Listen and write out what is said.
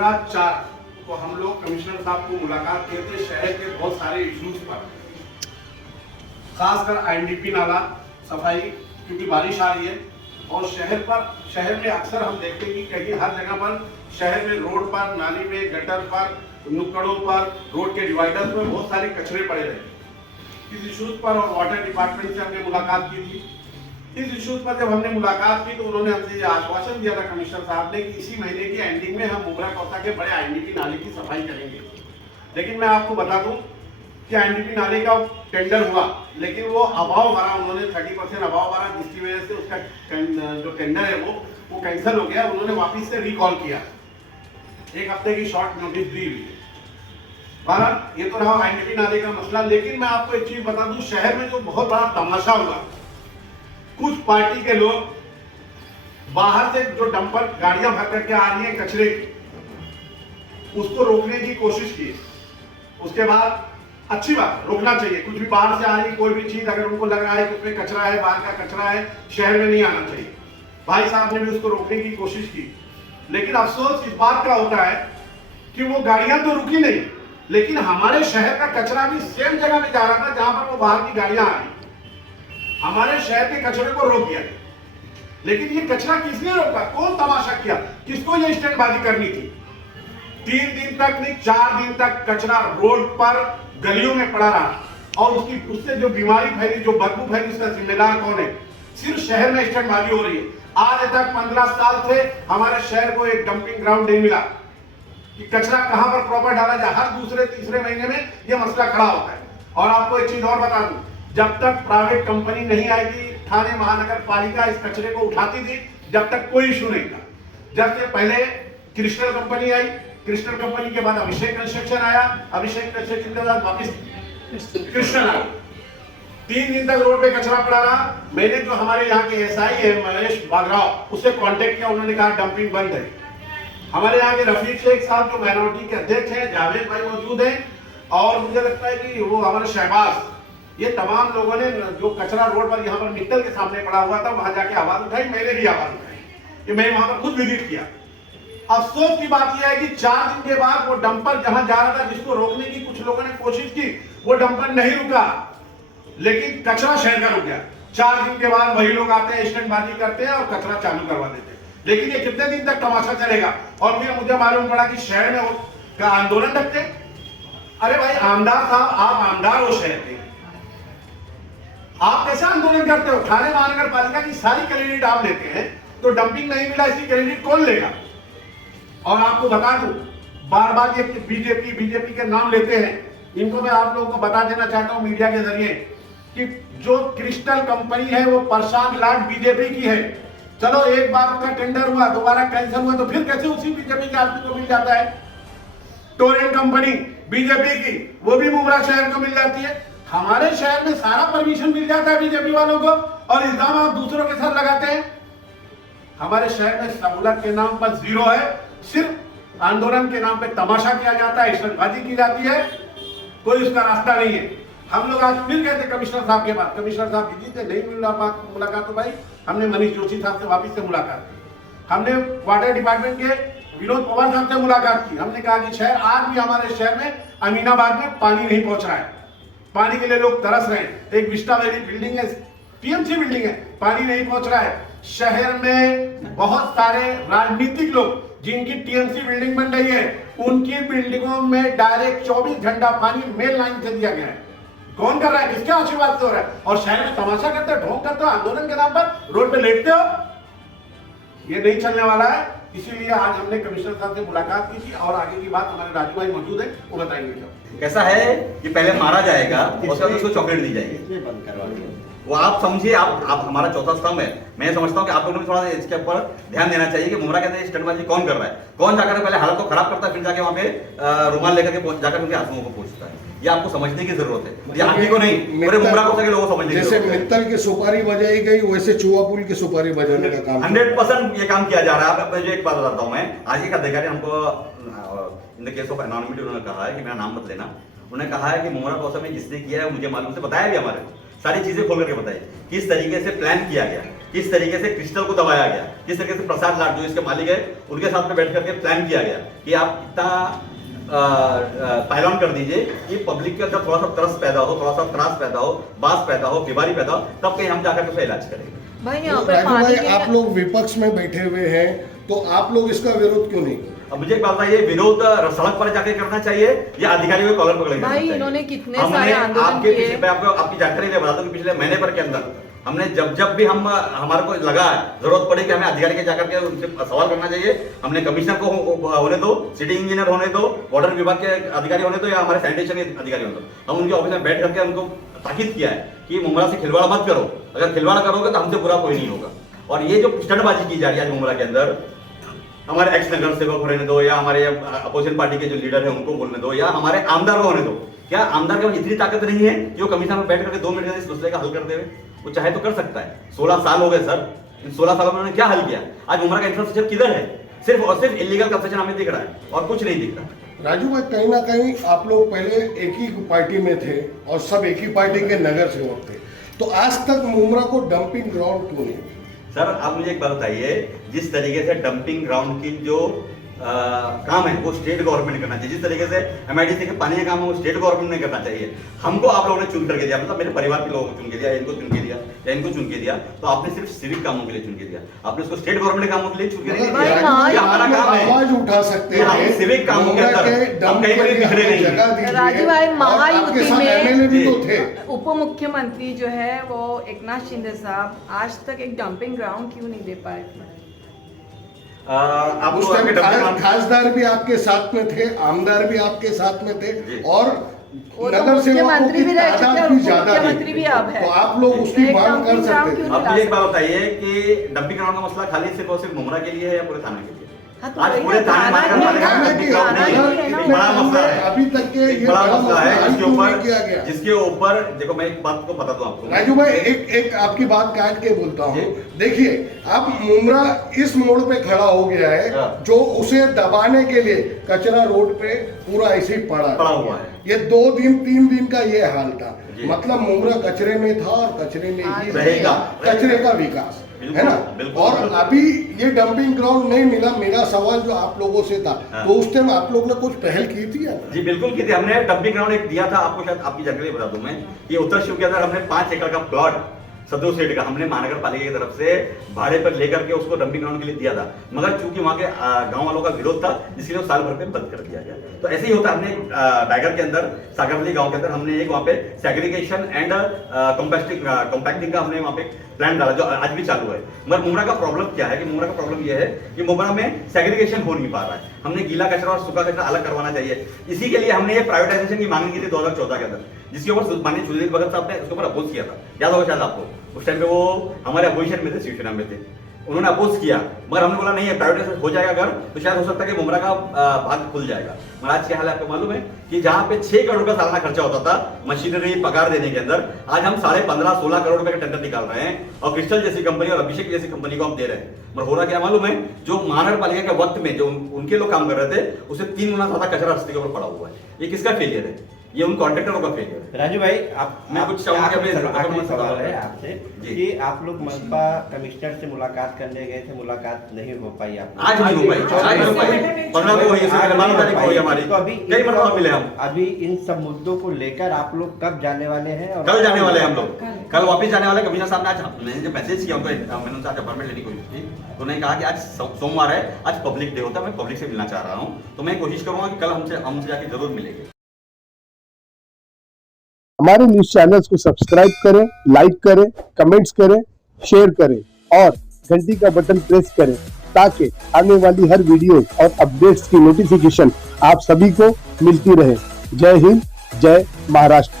15/4 को हम लोग कमिश्नर साहब को मुलाकात किए थे शहर के बहुत सारे इश्यूज पर, खासकर आईएनडीपी नाला सफाई, क्योंकि बारिश आ रही है और शहर में अक्सर हम देखते हैं कि कहीं हर जगह पर शहर में रोड पर, नाली में, गटर पर, नुक्कड़ों पर, रोड के डिवाइडर्स में बहुत सारे कचरे पड़े रहे। इस इश्यूज पर और वाटर डिपार्टमेंट से हमने मुलाकात की थी। इस इश्यूज पर जब हमने मुलाकात की तो उन्होंने हमसे ये आश्वासन दिया था कमिश्नर साहब ने कि इसी महीने की एंडिंग में हम मुमरा कौसा के बड़े आईएनडीपी नाले की सफाई करेंगे। लेकिन मैं आपको बता दूं कि आईएनडीपी नाले का टेंडर हुआ, लेकिन वो अभाव भरा, उन्होंने 30% अभाव भरा, जिसकी वजह से उसका जो टेंडर है वो कैंसिल हो गया। उन्होंने वापिस से रिकॉल किया, 1 हफ्ते की शॉर्ट नोटिस दी हुई है। भारत ये तो रहा आईएनडीपी नाले का मसला। लेकिन मैं आपको एक चीज बता दूं, शहर में जो बहुत बड़ा तमाशा हुआ, कुछ पार्टी के लोग बाहर से जो डंपर गाड़ियां भर करके आ रही हैं कचरे की, उसको रोकने की कोशिश की। उसके बाद अच्छी बात, रोकना चाहिए, कुछ भी बाहर से आ रही कोई भी चीज अगर उनको लग रहा है कि उसमें कचरा है, बाहर का कचरा है, शहर में नहीं आना चाहिए। भाई साहब ने भी उसको रोकने की कोशिश की। लेकिन अफसोस इस बात का होता है कि वो गाड़ियां तो रुकी नहीं, लेकिन हमारे शहर का कचरा भी सेम जगह में जा रहा था जहां पर वो बाहर की गाड़ियां आ रही। हमारे शहर के कचरे को रोक दिया। लेकिन ये कचरा किसने रोका, कौन तमाशा किया, किसको ये स्टैंडबाजी करनी थी? 3 दिन तक नहीं, 4 दिन तक कचरा रोड पर गलियों में पड़ा रहा और उससे जो बीमारी फैली, जो बदबू फैली, उसका जिम्मेदार कौन है? सिर्फ शहर में स्टैंडबाजी हो रही है। आज तक 15 साल से हमारे शहर को एक डंपिंग ग्राउंड नहीं मिला कि कचरा कहां पर प्रॉपर डाला जाए। हर दूसरे तीसरे महीने में यह मसला खड़ा होता है। और आपको एक चीज और बता दूं, जब तक प्राइवेट कंपनी नहीं आएगी, ठाणे महानगर पालिका इस कचरे को उठाती थी, जब तक कोई इशू नहीं था। जब से पहले क्रिस्टल कंपनी आई, क्रिस्टल कंपनी के बाद अभिषेक कंस्ट्रक्शन आया, अभिषेक कंस्ट्रक्शन के बाद वापिस क्रिस्टल आया। 3 दिन तक रोड पे कचरा पड़ा रहा। मैंने जो हमारे यहाँ के एसआई है महेश बागराव, उससे कांटेक्ट किया, उन्होंने कहा डंपिंग बंद है। हमारे यहाँ के रफीक शेख साहब जो माइनॉरिटी के अध्यक्ष हैं, जावेद भाई मौजूद हैं, और मुझे लगता है कि वो हमारे शहबाज, ये तमाम लोगों ने जो कचरा रोड पर यहाँ पर मित्तल के सामने पड़ा हुआ था, वहां जाके आवाज उठाई। मैंने भी आवाज उठाई कि मैं वहां पर खुद विजिट किया। अफसोस की बात यह है कि 4 दिन के बाद वो डंपर जहां जा रहा था, जिसको रोकने की कुछ लोगों ने कोशिश की, वो डंपर नहीं रुका, लेकिन कचरा शहर का रुक गया। 4 दिन के बाद वही लोग आते हैं, स्टैंडबाजी करते हैं और कचरा चालू करवा देते हैं। लेकिन ये कितने दिन तक तमाशा चलेगा? और फिर मुझे मालूम पड़ा कि शहर में वो आंदोलन रखते। अरे भाई आमदार साहब, आप आमदार हो शहर के, आप कैसे आंदोलन करते हो? ठाणे महानगर पालिका की सारी क्रेडिट आप लेते हैं, तो डंपिंग नहीं मिला इसकी क्रेडिट कौन लेगा? और आपको बता दूं, बार बार ये बीजेपी के नाम लेते हैं, इनको मैं आप लोगों को बता देना चाहता हूं मीडिया के जरिए कि जो क्रिस्टल कंपनी है वो प्रशांत लाट बीजेपी की है। चलो एक बार उसका टेंडर हुआ, दोबारा कैंसिल हुआ, तो फिर कैसे उसी बीजेपी के आदमी को मिल जाता है? टोरेंट कंपनी बीजेपी की, वो भी मुमरा शहर को मिल जाती है। हमारे शहर में सारा परमिशन मिल जाता है बीजेपी वालों को, और इल्जाम आप दूसरों के साथ लगाते हैं। हमारे शहर में सहूलत के नाम पर जीरो है, सिर्फ आंदोलन के नाम पे तमाशा किया जाता है, स्टंटबाजी की जाती है, कोई उसका रास्ता नहीं है। हम लोग आज फिर गए थे कमिश्नर साहब के पास, कमिश्नर साहब बिजी थे, नहीं मिल रहा मुलाकात। तो भाई हमने मनीष जोशी साहब से वापिस से मुलाकात की, हमने वाटर डिपार्टमेंट के विनोद पवार साहब से मुलाकात की। हमने कहा कि शहर आज भी हमारे शहर में अमीनाबाद में पानी नहीं पहुंच रहा है, पानी के लिए लोग तरस रहे हैं। एक विस्टा वैली बिल्डिंग है, टीएमसी बिल्डिंग है, पानी नहीं पहुंच रहा है। शहर में बहुत सारे राजनीतिक लोग जिनकी टीएमसी बिल्डिंग बन रही है, उनकी बिल्डिंगों में डायरेक्ट 24 घंटा पानी मेन लाइन से दिया गया है। कौन कर रहा है, किसके आशीर्वाद से हो रहा है? और शहर में तमाशा करते हो, ढोंग करते हो, आंदोलन के नाम पर रोड पे लेटते हो। ये नहीं चलने वाला है। इसीलिए आज हमने कमिश्नर साहब से मुलाकात की थी, और आगे की बात हमारे राजू भाई मौजूद है, वो बताएंगे। कैसा है कि पहले मारा जाएगा, उसके बाद उसको चॉकलेट दी जाएगी। बंद करवा दिया। वो आप समझिए, आप हमारा चौथा स्तंभ है। मैं समझता हूँ कि आप लोगों ने थोड़ा इसके ऊपर ध्यान देना चाहिए कि मुमरा कहते हैं स्टंटबाजी कौन कर रहा है, कौन जाकर पहले हालत को खराब करता है, फिर जाके वहाँ पे रुमाल लेकर के जाकर उनके आंसुओं को पूछता है। ये आपको समझने की जरूरत है, ये आप ही को नहीं, पूरे मुमरा को सके लोगों को समझने की जैसे मित्तल की सुपारी बजाई गई, वैसे चुआपुल की सुपारी बजाने का काम 100% ये काम किया जा रहा है। अब जो एक बात बताता हूँ मैं, आज एक अधिकारी हमको in the case of anonymity उन्होंने कहा है कि मेरा नाम मत लेना। उन्होंने कहा है कि मुमरा कौशल में जिसने किया है मुझे मालूम से बताया भी हमारे, सारी चीजें खोल करके बताइए, किस तरीके से प्लान किया गया, किस तरीके से क्रिस्टल को दबाया गया, किस तरीके से प्रसाद लाड जो इसके मालिक है उनके साथ में बैठ करके प्लान किया गया कि आप इतना पायलॉन कर दीजिए कि पब्लिक के अंदर थोड़ा सा तरस पैदा हो, थोड़ा सा त्रास पैदा हो, बास पैदा हो, बीमारी पैदा हो, तब कहीं हम जाकर उसका इलाज करेंगे। भाई यहाँ पे राजू पानी भाई, के आप लोग विपक्ष में बैठे हुए हैं, तो आप लोग इसका विरोध क्यों नहीं? अब मुझे एक बात बताइए, विरोध सड़क पर जाके करना चाहिए या अधिकारियों को कॉलर पकड़ के करना भाई चाहिए? इन्होंने कितने हमने सारे आंदोलन आपके किए। पीछे, मैं आपको आपकी जानकारी ले बता दूं कि पिछले महीने भर के अंदर हमने जब भी हम हमारे को लगा जरूरत पड़ी कि हमें अधिकारी के जाकर के उनसे सवाल करना चाहिए, हमने कमिश्नर को होने दो, सिटी इंजीनियर होने दो, वाटर विभाग के अधिकारी होने दो या हमारे सैनिटेशन के अधिकारी होने दो, हम उनके ऑफिस में बैठ करके उनको ताकीद किया है कि मुमरा से खिलवाड़ मत करो, अगर खिलवाड़ करोगे तो हमसे बुरा कोई नहीं होगा। और ये जो स्टंटबाजी की जा रही है आज मुमरा के अंदर, हमारे एक्स नगर सेवक होने दो या हमारे अपोजिशन पार्टी के जो लीडर है उनको बोलने दो या हमारे आमदार को होने दो, क्या आमदार के पास इतनी ताकत नहीं है कि वो कमीशन में बैठ करके 2 मिनट में इस मसले का हल कर देवे? वो चाहे तो कर सकता है। 16 साल हो गए सर, इन 16 सालों में उन्होंने क्या हल किया? आज मुमरा का इंफ्रास्ट्रक्चर किधर है? सिर्फ और सिर्फ इलीगल कंस्ट्रक्शन हमें दिख रहा है और कुछ नहीं दिख रहा। राजू भाई, कहीं ना कहीं आप लोग पहले एक ही पार्टी में थे और सब एक ही पार्टी के नगर सेवक थे, तो आज तक मुमरा को डंपिंग ग्राउंड क्यों नहीं? सर आप मुझे एक बात बताइए, जिस तरीके से डंपिंग ग्राउंड की जो काम है वो स्टेट गवर्नमेंट करना चाहिए, जिस तरीके से एमआईडीसी के पानी का काम है वो स्टेट गवर्नमेंट ने करना चाहिए। हमको आप लोगों ने चुन करके दिया, मतलब मेरे परिवार के लोगों को चुन के दिया, इनको चुन के दिया या इनको चुन के दिया, तो आपने सिर्फ सिविक कामों के लिए चुन के दिया, आपने उसको स्टेट गवर्नमेंट के कामों के लिए चुन के नहीं भाई, दिया। हाँ, ये हमारा काम है, आवाज उठा सकते ये हम हैं सिविक कामों के अंदर हम कहीं पर बिखरे नहीं हैं। राजू भाई, महायुति एमएलए भी तो थे। उप मुख्यमंत्री जो है वो एकनाथ शिंदे साहब आज तक एक डंपिंग ग्राउंड क्यों नहीं दे पाए? आपको उस टाइम आपके डंपिंग ग्राउंड खासदार भी आपके साथ में थे, आमदार भी आपके साथ में थे जी। और वो तो नगर सेवकों मुख्यमंत्री की भी रह चुके तादाद और भी उप ज्यादा मुख्यमंत्री भी अब थी, है। तो आप लोग उसकी एक मांग कर डंपिंग ग्राउंड सकते क्यों थे। अब मुझे एक बात बताइए कि डंपिंग ग्राउंड का मसला खाली सिर्फ और सिर्फ मुमरा के लिए है या पूरे थाने के लिए? हाँ, तो आज वही पूरे ना, थाने थाना मानकर की- थाने का थाना डंपिंग की- ग्राउंड नहीं है, थाना की- एक बड़ा मसला है, अभी तक के एक ये बड़ा मसला है हल जिसके क्यों ऊपर नहीं किया गया? जिसके ऊपर देखो मैं एक बात को बता दूं आपको राजू भाई, एक आपकी बात काट के बोलता हूँ। जी। देखिए, अब मुमरा इस मोड़ पे खड़ा हो गया है हाँ। जो उसे दबाने के लिए कचरा रोड पे पूरा ऐसे ही पड़ा हुआ है। ये 2 दिन 3 दिन का ये हाल था, जी। मतलब मुमरा कचरे में था और कचरे में ही रहेगा। कचरे का विकास है ना। बिल्कुल, और बिल्कुल। अभी ये डंपिंग ग्राउंड नहीं मिला। मेरा सवाल जो आप लोगों से था, हाँ। तो उस टाइम आप लोग ने कुछ पहल की थी या नहीं? जी बिल्कुल की थी हमने। डंपिंग ग्राउंड एक दिया था आपको, शायद आपकी जानकारी बता दूं मैं, ये उत्तर शिव के अंदर हमने 5 एकड़ का प्लॉट सदो सेठ का हमने महानगर पालिका की तरफ से भाड़े पर लेकर के उसको डंपिंग ग्राउंड के लिए दिया था, मगर चूंकि वहां के गांव वालों का विरोध था जिसके लिए साल भर में बंद कर दिया गया। तो ऐसे ही होता, हमने डागर के अंदर सागरवली गांव के अंदर हमने एक वहां पे सेग्रीगेशन एंड कॉम्पैक्टिंग का हमने वहां पे प्लान डाला जो आज भी चालू है। मगर मुमरा का प्रॉब्लम क्या है कि मुमरा का प्रॉब्लम यह है कि मुमरा में सेग्रीगेशन हो नहीं पा रहा है। हमने गीला कचरा और सूखा कचरा अलग करवाना चाहिए, इसी के लिए हमने ये प्राइवेटाइजेशन की मांग की थी 2014 के अंदर, जिसके ऊपर माननीय सुधीर भगत साहब ने उसके ऊपर अपोज किया था, याद होगा शायद आपको। उस टाइम पे वो हमारे अपोजिशन में थे, शिवसेना में थे, उन्होंने अपोज किया, मगर हमने बोला नहीं है प्राइवेटाइजेशन हो जाएगा अगर तो शायद हो सकता है कि मुमरा का भाग खुल जाएगा। मगर आज क्या हाल है आपको मालूम है कि जहां पे 6 करोड़ का सालाना खर्चा होता था मशीनरी पगार देने के अंदर, आज हम 15.5-16 करोड़ रुपए का टेंडर निकाल रहे हैं और क्रिस्टल जैसी कंपनी और अभिषेक जैसी कंपनी को हम दे रहे हैं। मगर हो रहा क्या मालूम है, जो महानगर पालिका के वक्त में जो उनके लोग काम कर रहे थे उससे 3 गुना ज्यादा कचरा रस्ते के ऊपर पड़ा हुआ है। ये किसका फेलियर है? ये उन कॉन्ट्रैक्टरों का फेलियर है। राजू भाई, मैं कुछ चाहूंगा कि आखिरी सवाल है आपसे जी। कि आप लोग मनपा कमिश्नर से मुलाकात करने गए थे, मुलाकात नहीं हो पाई आपको। आज नहीं हो पाई, आज नहीं हो पाई, 15 को हुई, इससे पहले 12 तारीख को हुई हमारी, तो अभी कई मरतबा मिले हम। अभी इन सब मुद्दों को लेकर आप लोग कब जाने वाले हैं? और कल जाने वाले हैं हम लोग, कल वापस जाने वाले। कमिश्नर साहब ने आज मैंने जब मैसेज किया उनको, मैंने उनसे आज अपॉइंटमेंट लेने की कोशिश की, तो उन्होंने कहा कि आज सोमवार है, आज पब्लिक डे होता है, मैं पब्लिक से मिलना चाह रहा हूँ, तो मैं कोशिश करूंगा कि कल हमसे जाके जरूर मिलेंगे। हमारे न्यूज चैनल्स को सब्सक्राइब करें, लाइक करें, कमेंट्स करें, शेयर करें और घंटी का बटन प्रेस करें ताकि आने वाली हर वीडियो और अपडेट्स की नोटिफिकेशन आप सभी को मिलती रहे। जय हिंद, जय महाराष्ट्र।